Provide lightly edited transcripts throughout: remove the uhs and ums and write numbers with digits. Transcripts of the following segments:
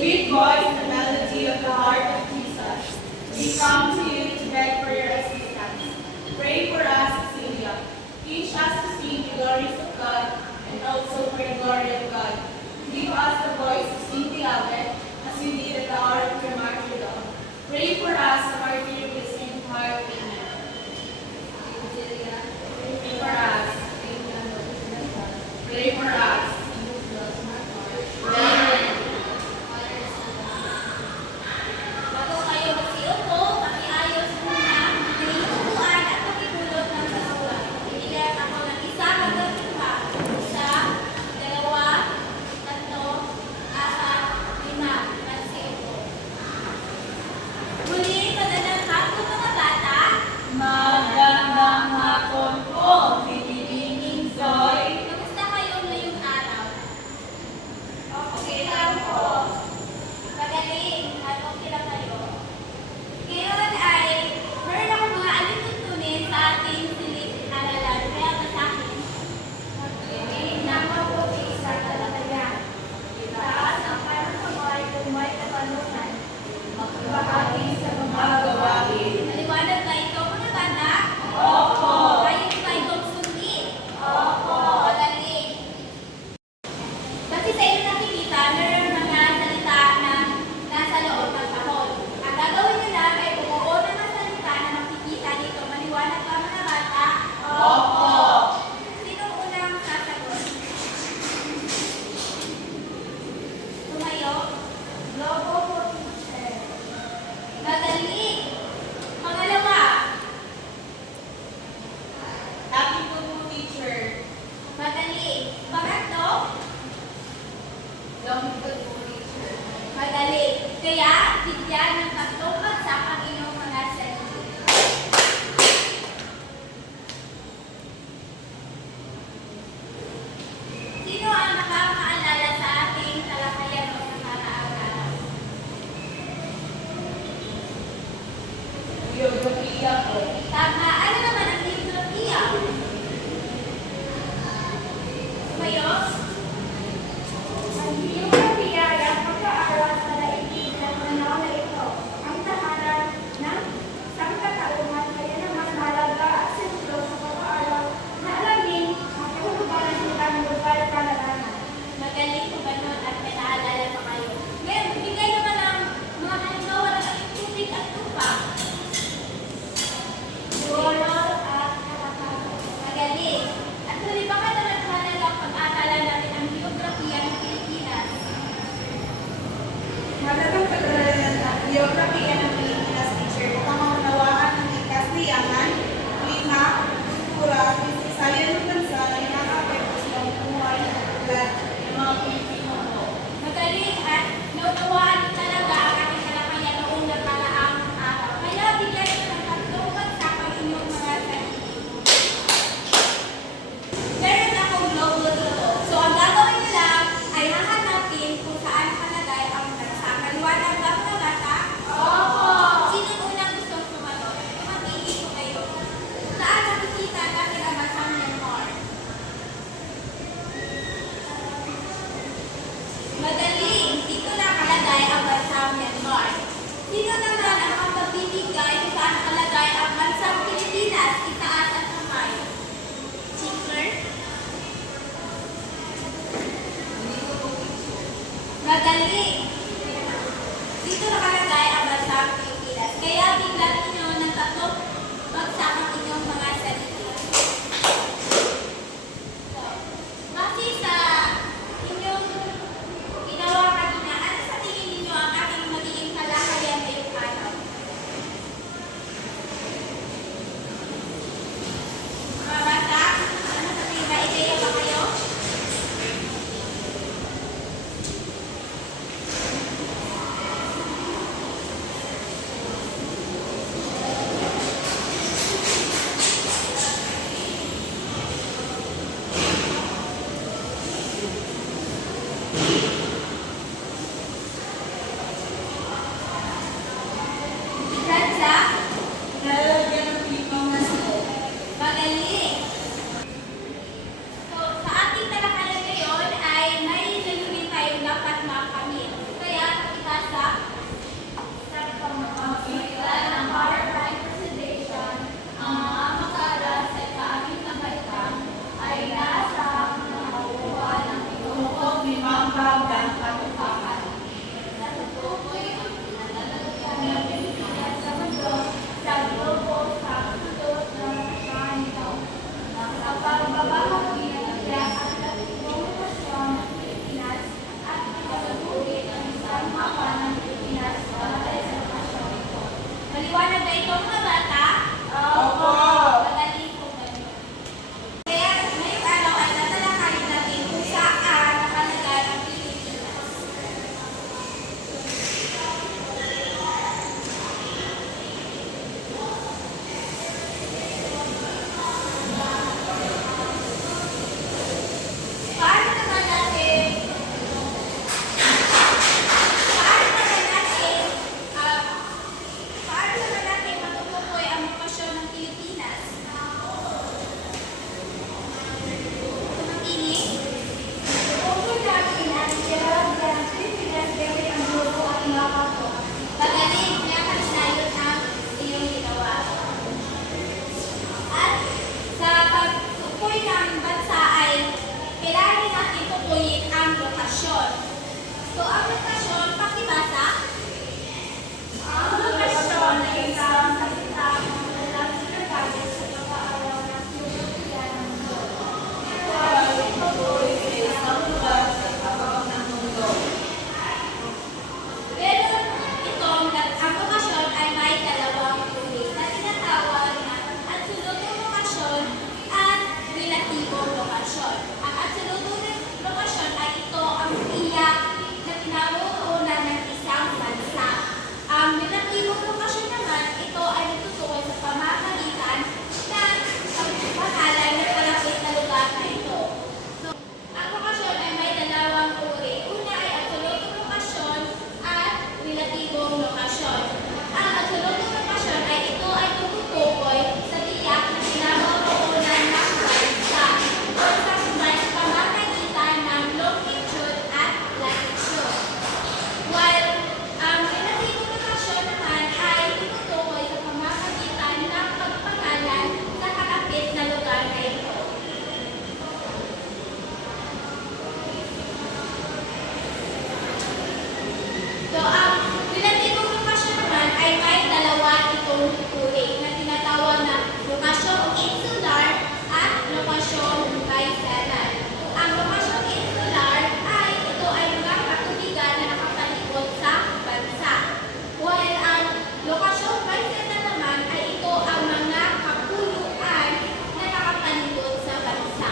Sweet voice, the melody of the heart of Jesus, we come to you to beg for your assistance. Pray for us, Cecilia. Teach us to sing the glories of God and also for the glory of God. Give us the voice to sing the Ave as you did at the hour of your martyrdom. Pray for us, martyr of the Saint Heart. Amen. Pray for us. Pray for us. Amen. Bago kayo magsiupo, pakiayos muna na iupuan at pakipulot ng basura. Inilat ako ng isa hanggang 5. Isa, dalawa, tatlo, apat, 5. Magsiupo. Muli, magandang hapon mga bata. Magandang hapon po, Pilipining Zoy. Kamusta kayo ngayong araw? Okay lang po. Magaling at okay lang kayo. Ngayon ay meron ako mga alituntunin sa ating silid-aralan. Kaya basahin. Nako po isa talatayan. Itaas ang parang kamay kung may katanungan. Magbahagi sa mga gawain. Maliwanag ba ito mga bata? Opo. Ayos ba itong sundin? Opo. Magaling. Kasi sa inyo nakikita, meron mga salita na nasa loob ng kahon. Ang gagawin nyo lang ay bumuo ng mga salita na makikita dito. Maliwanag ba mga bata? Opo. Sino unang sasagot? Tumayo? Lobo po, teacher. Magaling. Pangalawa? Happy po po, teacher. Magaling. Pangatlo? Long po po, teacher. Magaling. Kaya, bigyan ng tatlong bagsak ang inyong mga sarili. Sino ang nakakaalala sa ating talakayan o nakaraang araw? Geografiya po. Tama. Ano naman ang geografiya? Tumayo? Ang geografiya ay ang pag-aaral sa daigdig ng panahon na ito. Ang tahanan ng sangkatauhan kaya naman mahalaga at sentro sa pag-aaral na alamin ang kahulugan ng ilang lugar kalalanan. Magaling po ba nun at may naalala pa kayo? Ngayon, bigay naman ang mga halimbawa ng tubig at lupa. Oral at kalakalan. Magaling. At huli ba ka talagang pag-aaralan natin ang geografiya ng Pilipinas? Malagang pag-aralan ang geografiya ng Pilipinas, teacher, upang maunawaan ang ikasliyaman, klima, kultura, at isaya ng bansa na nakakapekto sa pamumuhay at ugat ng mga Pilipino po. Magaling at naunawaan talaga ang ating talakayan noong nakaraang araw. Kaya bigyan ito ng tatlong bagsak ang inyong mga sarili. Meron akong globo dito. So, ang gagawin nyo lang ay hahanapin kung saan nakalagay ang bagsak. Maliwanag ba mga bata? Opo. Maliwanag na ito mga bata? Opo. Magaling po kayo. Kaya ngayong araw ay tatalakayin natin kung saan nakalagay ang Pilipinas. Paano naman natin ah, paano naman natin matutukoy ang lokasyon ng Pilipinas? Tumakinig? Kung natin ang geography ng Pilipinas, gamit ang grupo at mapa po. Magaling, kaya kanina yun ang iyong ginawa. At sa pagtukoy ng bansa ay kailangan natin tukuyin ang lokasyon. So, ang lokasyon, pakibasa. Ang lokasyon ay isang salitang madalang sinagamit sa pag-aaraw ng geographiya ng mundo. Ito ay itutuloy sa isang lugar sa ibabaw ng mundo. Pero ang lokasyon ay may dalawang uri na tinatawag na absolutong lokasyon at relatibong lokasyon. Ang absolutong lokasyon ay ito ang tiyak na pinamumuunan ng isang bansa. Ang relatibong lokasyon naman, ito ay natutukoy sa pamamagitan ng pangalan ng kalapit na lugar na ito. So, ang lokasyon ay may dalawang uri. Una ay absolutong lokasyon at relatibong lokasyon. Ang absolutong lokasyon ay ito ay tumutukoy sa tiyak na pinamumuunan ng bansa o sa pamamagitan ng longitude at latitude. While ang relatibong lokasyon naman ay tumutukoy sa pamamagitan ng pagpangalan sa kalapit na lugar na ito. So, ang relatibong lokasyon naman ay may dalawa itong uri na tinatawag na lokasyong insular at lokasyong bisaral. Ang lokasyong insular ay ito ay mga katubigan na nakapaligid sa bansa. While ang lokasyong bisaral naman ay ito ang mga kapuluan na nakapaligid sa bansa.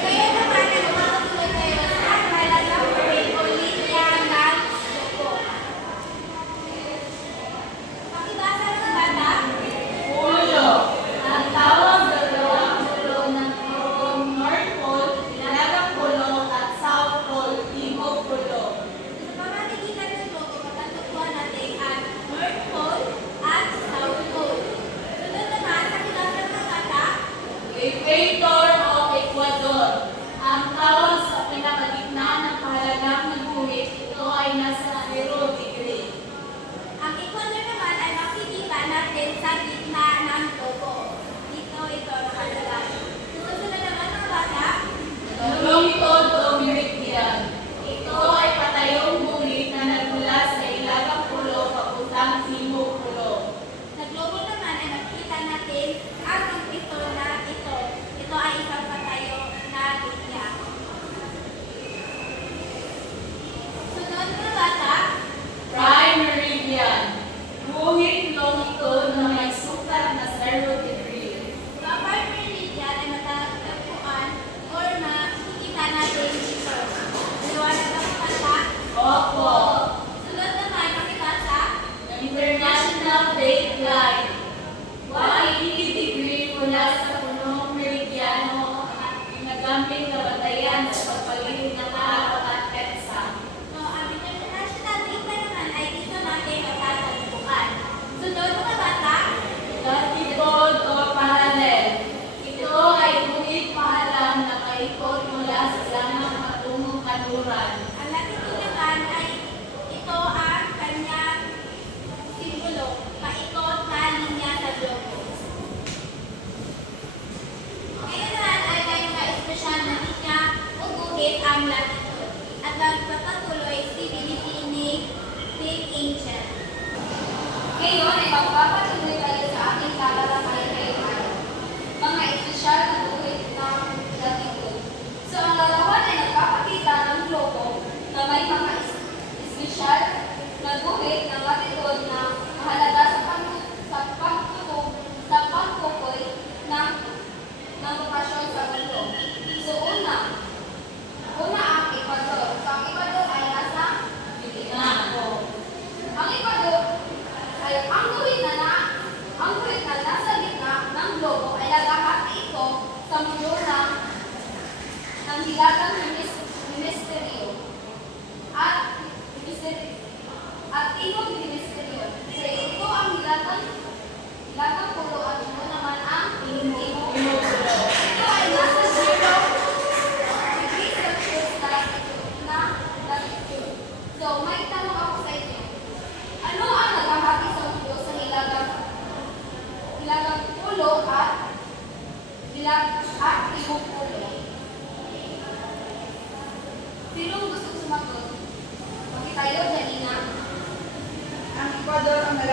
Kaya naman ang matutuloy kayo sa halagang uri o linya ng grupo. Pakibasa ng bata. Pulo. Ang tawag sa dalawang pulo ng grupong North Pole, Nilagang Pulo at South Pole, Timog Pulo. Sa pamamagitan ng logo, matatagpuan natin ang North Pole at South Pole. Sunod naman, pakibasa ng bata. Equator o Ecuador. Ang tawag sa pinakagitna ng pahalagang ng guhit, ito ay nasa 0 degree. Ang Ecuador naman ay makikita natin sa gitna ng logo. Dito ito nakalagay. Susunod naman ng bata. Longitude o meridian. Ito ay patayong guhit na nagmula sa Ilagang Pulo papuntang Timog Pulo. Sa globo naman ay makikita natin ang ito na ito. Ito ay isang patayo na linya. Sunod na bata. Prime meridian. Guhit longitude na may sukat na 0 degree. Sa prime meridian ay matatagpuan or makikita natin dito. Liwanag ang bata. Opo. Sunod naman, pakibasa. The International Date Line. 180 degree mula sa punong meridiano at ginagamit na batayan sa pagpalihog ng araw at petsa. So, ang international data naman ay dito natin matatagpuan. Sunod mga bata. Latitude o parallel. Ito ay guhit pahalang na kaikot mula sa lanang patungong kanluran. Ang latitude naman ay ito ang kanyang simbolo, paikot na linya sa globo. Ngayon naman ay may mga espesyal na linya o guhit ang latitude. At magpapatuloy si Binibining Big Angel. Ngayon ay magpapatuloy tayo sa ating tatalakayin ngayong araw. Mga espesyal na guhit ng latitude. So ang larawan ay nagpapakita ng globo na may mga espesyal na guhit ng latitude na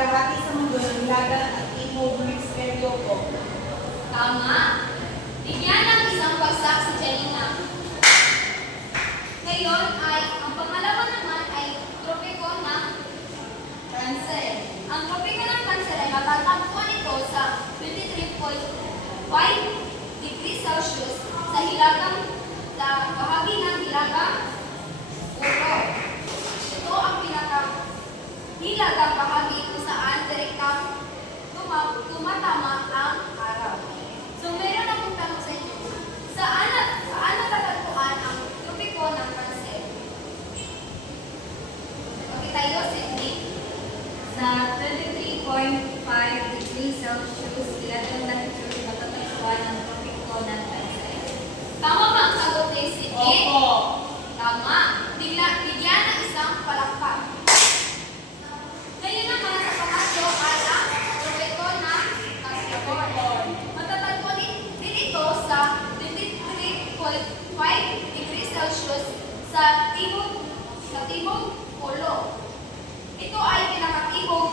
naghahati sa mundo ng hilaga at timog hemisferyo ko. Tama. Bigyan ng isang bagsak si Janina. Ngayon ay, ang pangalawa naman ay tropiko ng Cancer. Ang tropiko ng Cancer ay matatagpuan ito sa 23.5 degrees Celsius sa bahagi ng hilagang Uro. Ito ang pinaka-hilagang bahagi kung saan direktang tumatama ang araw. So, meron akong tanong sa inyo. Saan natatagpuan ang tropiko ng Cancer? Pakitayo, Cindy. Sa 23.5 degrees Celsius, hilagang latitude matatagpuan ang tropiko ng Cancer. Tama ba ang sagot ni Cindy? Opo. Tama. Bigyan ng isang palakpak. Ngayon naman sa pangatlo ay ang tropiko ng Capricorn. Matatagpuan din ito sa 23.5 degrees Celsius sa timog polo. Ito ay pinakatimog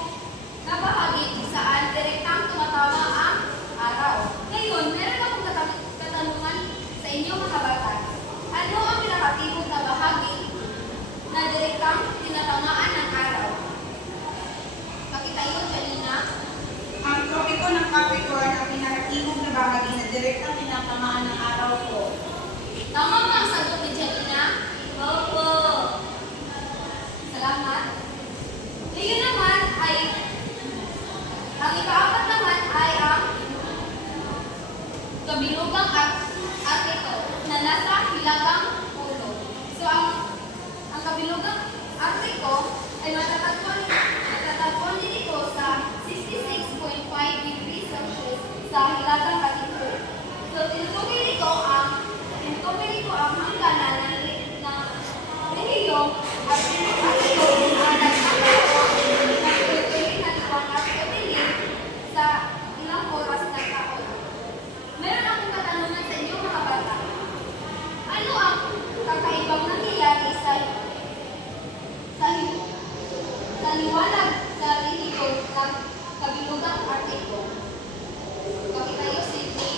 na bahagi kung saan direktang tumatama ang araw. Ngayon, meron akong katanungan sa inyo mga bata. Ano ang pinakatimog na bahagi na direktang tinatamaan ng araw? Pakitayo, Janina. Ang tropiko ng Capricorn ang pinakatimog na bahagi na direktang tinatamaan ng araw ko. Tama ba ang sagot ni Janina? Opo! Salamat. Ngayon naman ay, ang ikaapat naman ay ang kabilugang Artiko na nasa hilagang ulo. So, ang kabilugang Artiko ay matatagpuan din ito sa 66.5 degrees Celsius sa hilagang latitude. So, tinutukoy nito ang hangganan ng rehiyong at rehiyong ang nagkakaroon ng tuloy na liwanag o dilim sa ilang oras na taon. Meron akong katanungan sa inyo mga bata. Ano ang kakaibang nangyayari sa liwanag sa rehiyong ng kabilugang Artiko? Pakitayo, Cindy.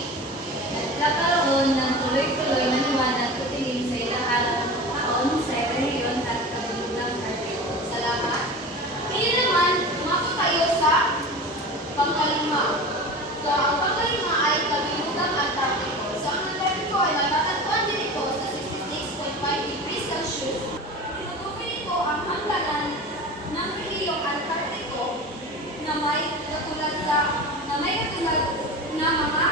Nagkakaroon ng tuloy-tuloy na liwanag o dilim sa ilang araw ng taon sa rehiyon at kabilugang Artiko. Salamat. Ngayon naman, umako tayo sa pangkalima. So, ang pangkalima ay kabilugang Antarctico. So, ang Antarctico ay matatagpuan din ito sa 66.5 degrees Celsius. Tinutukoy nito ang hangganan ng rehiyong Antarctico na may katulad na mga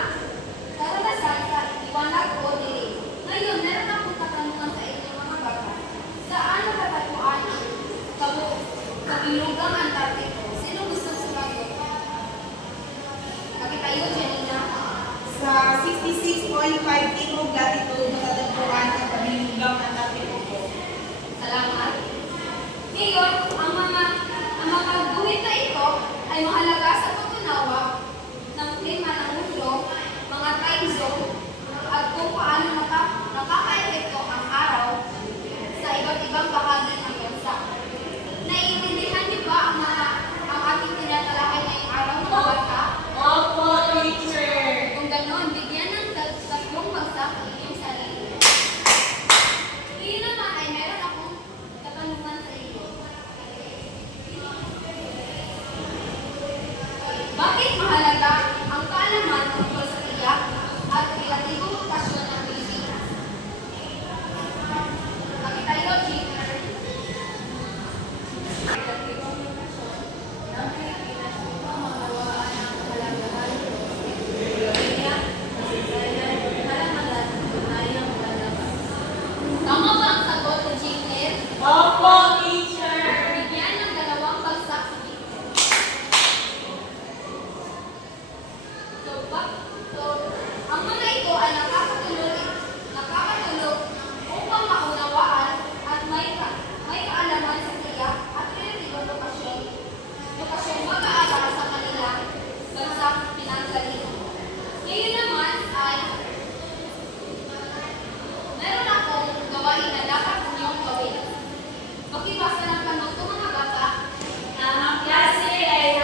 karanasan sa liwanag o dilim. Ngayon, meron akong katanungan sa inyo mga bata. Saan natatagpuan ang kabilugang Antarctico? Sino gusto sumagot? Pakitayo, Janina. Sa 66.5 timog latitude matatagpuan ang kabilugang Antarctico ko. Salamat. Ngayon, ang mga guhit na ito ay mahalaga sa pagtunawa ng klima ng mundo, mga time zone, at kung paano nakaka-epekto ang araw sa iba't ibang bahagi ng bansa. Naiintindihan niyo ba ang ating tinatalakay ngayong araw mga bata? Opo, teacher. Kung ganoon, bigyan ng tatlong bagsak ang inyong sarili. Ngayon naman ay meron akong katanungan sa iyo. Bakit mahalaga ang kaalaman tungkol sa tiyak at relatibong rotasyon ng Pilipinas? Pakitayo, Jigner. Relatibong rotasyon ng Pilipinas upang magawaan ang kahalagahan, ekonomiya, kasaysayan, halamagan, at tunayang kalabas. Tama ba ang sagot ni Jigner? Opo, teacher. Bigyan ng dalawang bagsak si Jigner. So, ang mga ito ay nakakatulog upang maunawaan at may kaalaman sa tiyak at relatibong lokasyon mag-aaral sa kanilang bansang pinanggalingan. Ngayon naman ay meron akong gawain na dapat ninyong gawin. Makibasa ng tanong ko mga bata. Ang klase ay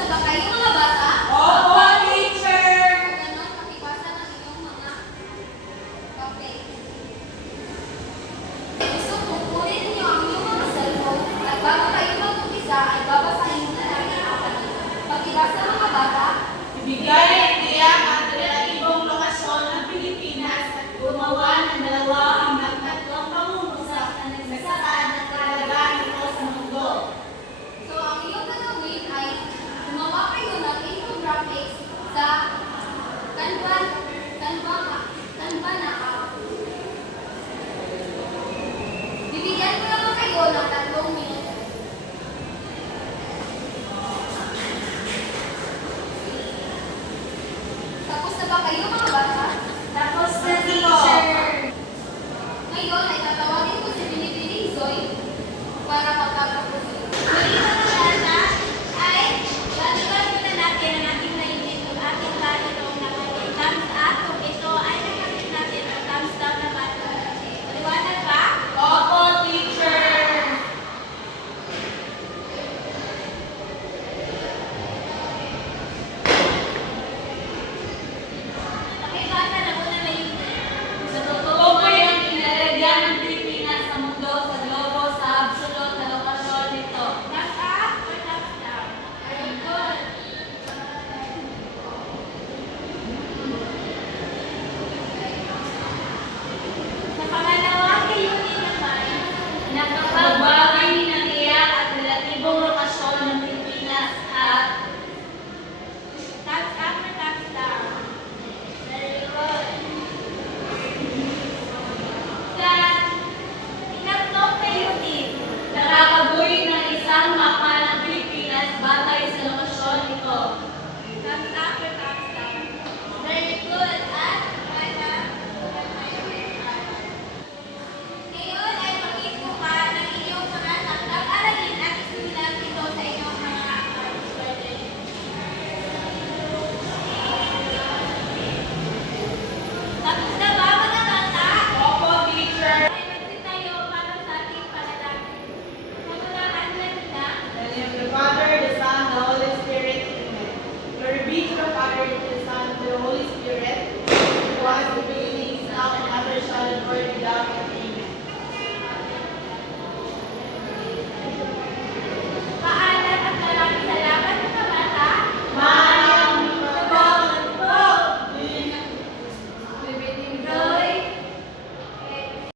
na ba kayo mga bata? Opo, teacher! Kung ganon, pakibasa ng inyong mga papel. Gusto kong kunin niyo ang inyong mga cellphone at bago kayo mag-umpisa ay babasahin na namin ang apat nito. Pakibasa mga bata. Ibigay ang tiyak at relatibong lokasyon ng Pilipinas at gumawa ng dalawa hanggang tatlong pangungusap na nagsasaad ng kalagayan nito sa mundo. So, ang iyong gagawin ay gumawa kayo ng infographics sa Canva na app. Bibigyan ko naman kayo ng 3 minuto. Tapos na ba kayo mga